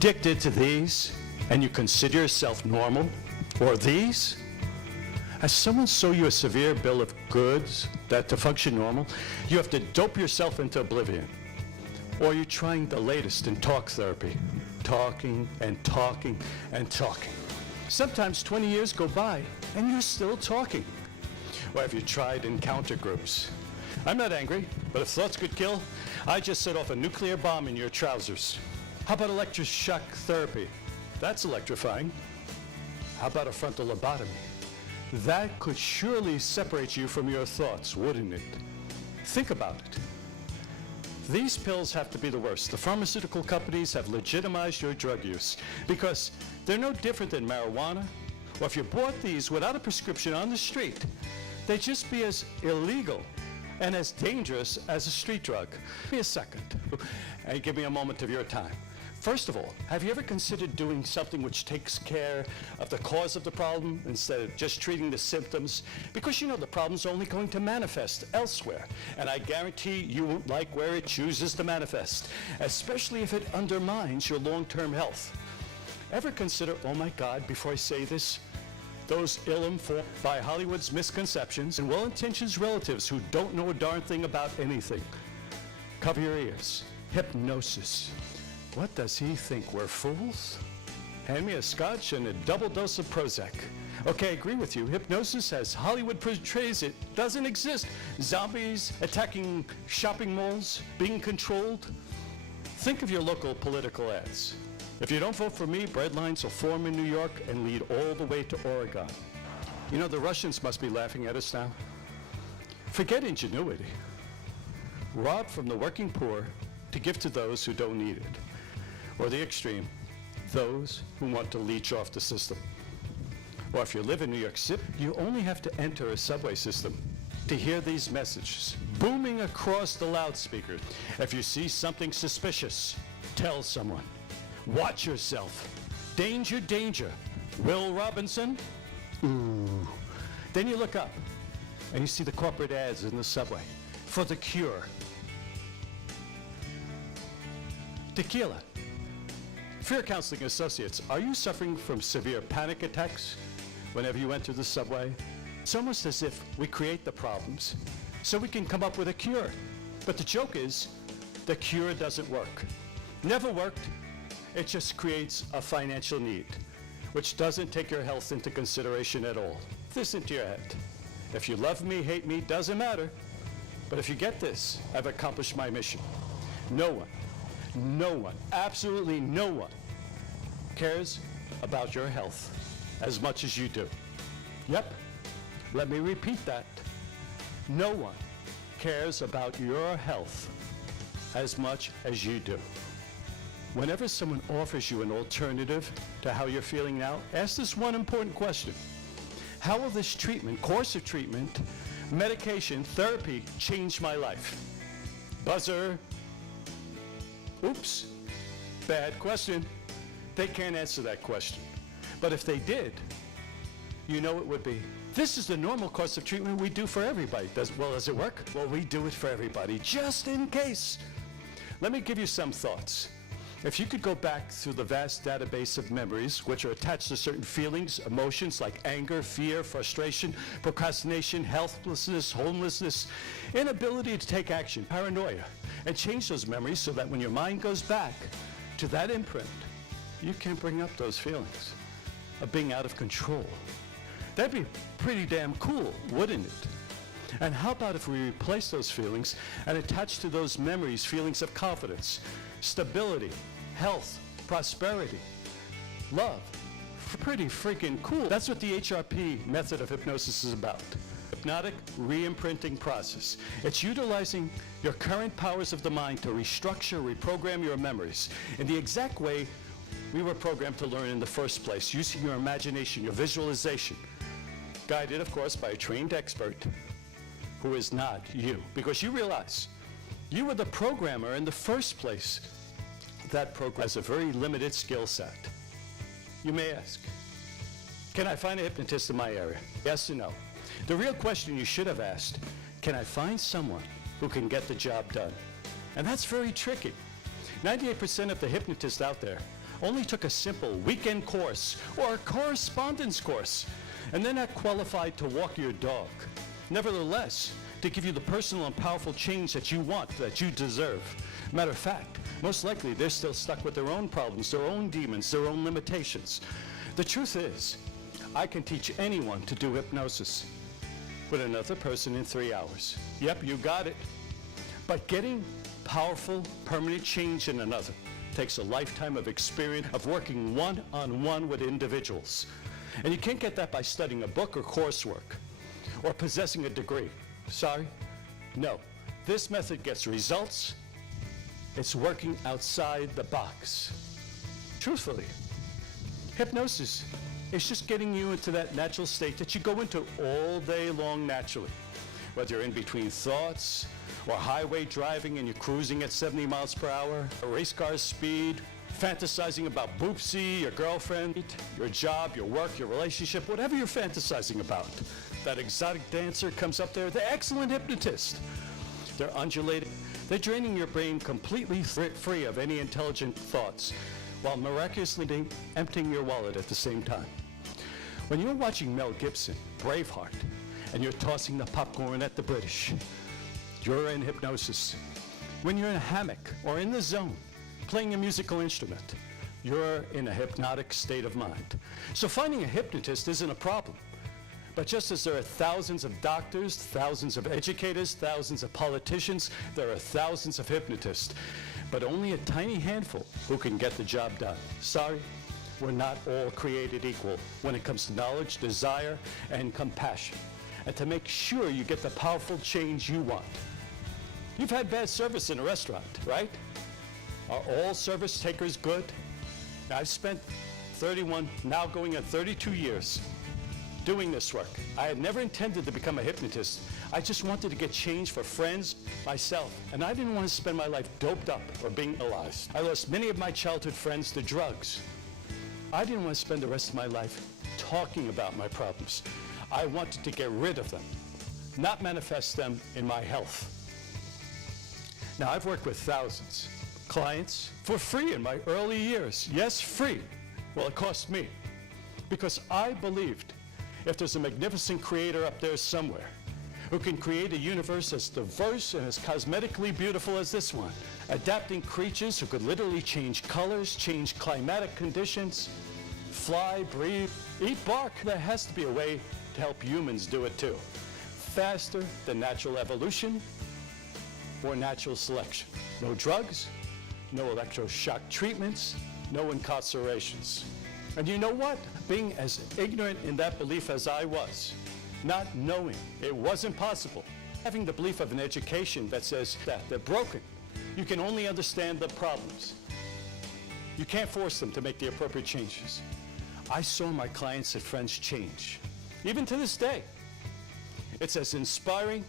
addicted to these and you consider yourself normal, or these? Has someone sold you a severe bill of goods that to function normal, you have to dope yourself into oblivion? Or are you trying the latest in talk therapy? Talking and talking and talking. Sometimes 20 years go by and you're still talking. Or have you tried encounter groups? I'm not angry, but if thoughts could kill, I just set off a nuclear bomb in your trousers. How about electroshock therapy? That's electrifying. How about a frontal lobotomy? That could surely separate you from your thoughts, wouldn't it? Think about it. These pills have to be the worst. The pharmaceutical companies have legitimized your drug use because they're no different than marijuana. Or if you bought these without a prescription on the street, they'd just be as illegal and as dangerous as a street drug. Give me a second and give me a moment of your time. First of all, have you ever considered doing something which takes care of the cause of the problem instead of just treating the symptoms? Because you know the problem's only going to manifest elsewhere. And I guarantee you won't like where it chooses to manifest, especially if it undermines your long-term health. Ever consider, oh my God, before I say this, those ill-informed by Hollywood's misconceptions and well-intentioned relatives who don't know a darn thing about anything? Cover your ears. Hypnosis. What does he think, we're fools? Hand me a scotch and a double dose of Prozac. Okay, I agree with you. Hypnosis, as Hollywood portrays it, doesn't exist. Zombies attacking shopping malls, being controlled. Think of your local political ads. If you don't vote for me, bread lines will form in New York and lead all the way to Oregon. You know, the Russians must be laughing at us now. Forget ingenuity. Rob from the working poor to give to those who don't need it. Or the extreme, those who want to leech off the system. Or if you live in New York City, you only have to enter a subway system to hear these messages booming across the loudspeakers. If you see something suspicious, tell someone. Watch yourself. Danger, danger. Will Robinson? Ooh. Then you look up and you see the corporate ads in the subway for the cure. Tequila. Fear Counseling Associates, are you suffering from severe panic attacks whenever you enter the subway? It's almost as if we create the problems so we can come up with a cure. But the joke is, the cure doesn't work. Never worked. It just creates a financial need, which doesn't take your health into consideration at all. This into your head. If you love me, hate me, doesn't matter. But if you get this, I've accomplished my mission. No one, absolutely no one, cares about your health as much as you do. Yep, let me repeat that. No one cares about your health as much as you do. Whenever someone offers you an alternative to how you're feeling now, ask this one important question. How will this treatment, course of treatment, medication, therapy change my life? Buzzer. Oops, bad question. They can't answer that question. But if they did, you know it would be, this is the normal course of treatment we do for everybody. Does it work? Well, we do it for everybody, just in case. Let me give you some thoughts. If you could go back through the vast database of memories, which are attached to certain feelings, emotions like anger, fear, frustration, procrastination, helplessness, homelessness, inability to take action, paranoia, and change those memories so that when your mind goes back to that imprint, you can bring up those feelings of being out of control. That'd be pretty damn cool, wouldn't it? And how about if we replace those feelings and attach to those memories feelings of confidence, stability, health, prosperity, love? Pretty freaking cool. That's what the HRP method of hypnosis is about. Hypnotic re-imprinting process. It's utilizing your current powers of the mind to restructure, reprogram your memories in the exact way we were programmed to learn in the first place, using your imagination, your visualization, guided, of course, by a trained expert who is not you. Because you realize you were the programmer in the first place. That program has a very limited skill set. You may ask, can I find a hypnotist in my area? Yes or no? The real question you should have asked, can I find someone who can get the job done? And that's very tricky. 98% of the hypnotists out there only took a simple weekend course or a correspondence course, and they're not qualified to walk your dog. Nevertheless, to give you the personal and powerful change that you want, that you deserve. Matter of fact, most likely they're still stuck with their own problems, their own demons, their own limitations. The truth is, I can teach anyone to do hypnosis with another person in 3 hours. Yep, you got it. But getting powerful, permanent change in another takes a lifetime of experience of working one-on-one with individuals. And you can't get that by studying a book or coursework or possessing a degree. Sorry? No. This method gets results. It's working outside the box. Truthfully, hypnosis is just getting you into that natural state that you go into all day long naturally. Whether you're in between thoughts, or highway driving and you're cruising at 70 miles per hour, a race car speed, fantasizing about Boopsie, your girlfriend, your job, your work, your relationship, whatever you're fantasizing about. That exotic dancer comes up there, the excellent hypnotist. They're undulating. They're draining your brain completely free of any intelligent thoughts while miraculously emptying your wallet at the same time. When you're watching Mel Gibson, Braveheart, and you're tossing the popcorn at the British, you're in hypnosis. When you're in a hammock or in the zone, playing a musical instrument, you're in a hypnotic state of mind. So finding a hypnotist isn't a problem. But just as there are thousands of doctors, thousands of educators, thousands of politicians, there are thousands of hypnotists, but only a tiny handful who can get the job done. Sorry, we're not all created equal when it comes to knowledge, desire, and compassion. And to make sure you get the powerful change you want. You've had bad service in a restaurant, right? Are all service takers good? Now, I've spent 31, now going on 32 years doing this work. I had never intended to become a hypnotist. I just wanted to get change for friends, myself, and I didn't want to spend my life doped up or being paralyzed. I lost many of my childhood friends to drugs. I didn't want to spend the rest of my life talking about my problems. I wanted to get rid of them, not manifest them in my health. Now, I've worked with thousands, clients, for free in my early years. Yes, free. Well, it cost me. Because I believed if there's a magnificent creator up there somewhere who can create a universe as diverse and as cosmetically beautiful as this one, adapting creatures who could literally change colors, change climatic conditions, fly, breathe, eat bark, there has to be a way to help humans do it too. Faster than natural evolution or natural selection. No drugs, no electroshock treatments, no incarcerations. And you know what? Being as ignorant in that belief as I was, not knowing it wasn't possible, having the belief of an education that says that they're broken. You can only understand the problems. You can't force them to make the appropriate changes. I saw my clients and friends change. Even to this day, it's as inspiring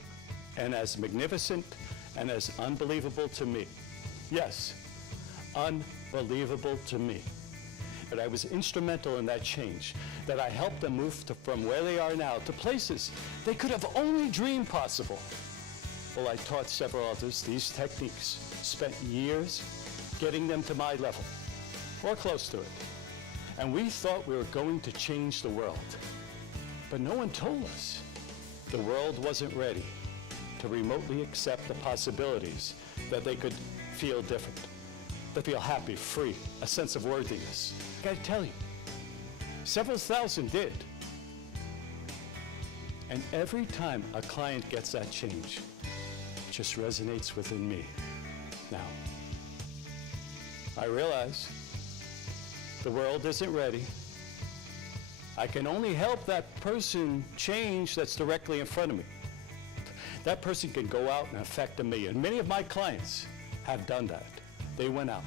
and as magnificent and as unbelievable to me. Yes, unbelievable to me. But I was instrumental in that change, that I helped them move from where they are now to places they could have only dreamed possible. Well, I taught several others these techniques, spent years getting them to my level, or close to it. And we thought we were going to change the world. But no one told us the world wasn't ready to remotely accept the possibilities that they could feel different, to feel happy, free, a sense of worthiness. I gotta tell you, several thousand did. And every time a client gets that change, it just resonates within me. Now, I realize the world isn't ready. I can only help that person change that's directly in front of me. That person can go out and affect a million. Many of my clients have done that. They went out.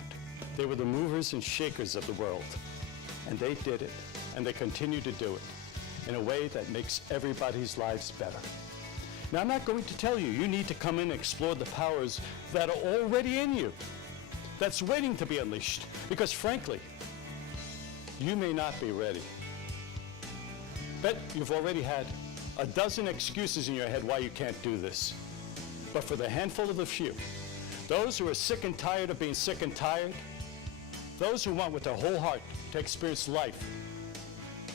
They were the movers and shakers of the world. And they did it, and they continue to do it in a way that makes everybody's lives better. Now, I'm not going to tell you, you need to come in and explore the powers that are already in you, that's waiting to be unleashed. Because frankly, you may not be ready. Bet you've already had a dozen excuses in your head why you can't do this. But for the handful of the few, those who are sick and tired of being sick and tired, Those who want with their whole heart to experience life,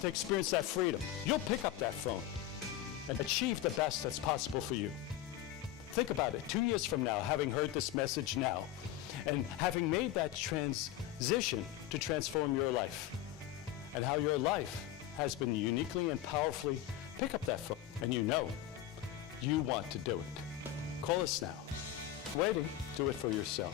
to experience that freedom, you'll pick up that phone and achieve the best that's possible for you. Think about it, 2 years from now, having heard this message now, and having made that transition to transform your life, and how your life has been uniquely and powerfully, pick up that phone, and you know you want to do it. Call us now. Waiting, do it for yourself.